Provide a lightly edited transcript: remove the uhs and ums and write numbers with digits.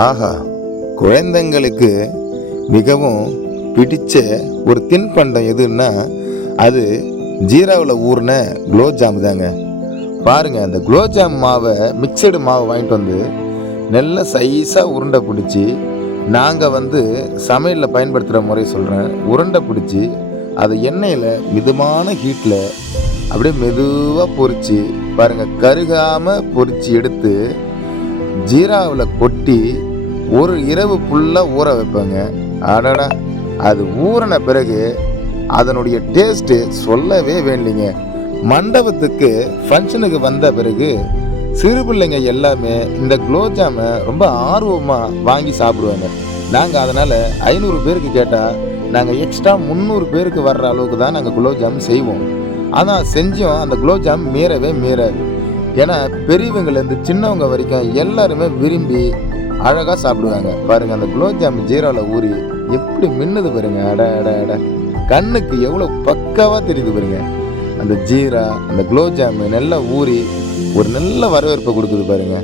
ஆஹா, குழந்தைங்களுக்கு மிகவும் பிடிச்ச ஒரு தின்பண்டம் எதுன்னா அது ஜீராவில் ஊறின குலோப்ஜாம் தாங்க. பாருங்க, அந்த குலோப்ஜாம் மாவை மிக்சடு மாவை வாங்கிட்டு வந்து நல்ல சைஸாக உருண்டை பிடிச்சி, நாங்கள் சமையலில் பயன்படுத்துகிற முறை சொல்கிறேன். உருண்டை பிடிச்சி அதை எண்ணெயில் மிதமான ஹீட்டில் அப்படியே மெதுவாக பொரிச்சு பாருங்கள், கருகாமல் பொரிச்சு எடுத்து ஜீராவில் கொட்டி ஒரு இரவு ஃபுல்லாக ஊற வைப்பாங்க. அடடா, அது ஊறின பிறகு அதனுடைய டேஸ்ட்டு சொல்லவே வேண்டிங்க. மண்டபத்துக்கு ஃபங்க்ஷனுக்கு வந்த பிறகு சிறு பிள்ளைங்க எல்லாமே இந்த குலோப்ஜாமை ரொம்ப ஆர்வமாக வாங்கி சாப்பிடுவாங்க. நாங்கள் அதனால் 500 பேருக்கு கேட்டால் நாங்கள் எக்ஸ்ட்ரா 300 பேருக்கு வர்ற அளவுக்கு தான் நாங்கள் குலோப்ஜாம் செய்வோம். ஆனால் செஞ்சோம், அந்த குலோப்ஜாம் மீறவே மீறாது. ஏன்னா பெரியவங்கலேருந்து சின்னவங்க வரைக்கும் எல்லாருமே விரும்பி அழகாக சாப்பிடுவாங்க. பாருங்கள், அந்த குலோப்ஜாம் ஜீராவில் ஊறி எப்படி மின்னுது பாருங்க. அட அட அட, கண்ணுக்கு எவ்வளோ பக்காவாக தெரியுது பாருங்க. அந்த ஜீரா அந்த குலோப்ஜாமு நல்லா ஊறி ஒரு நல்ல வரவேற்பை கொடுக்குது பாருங்க.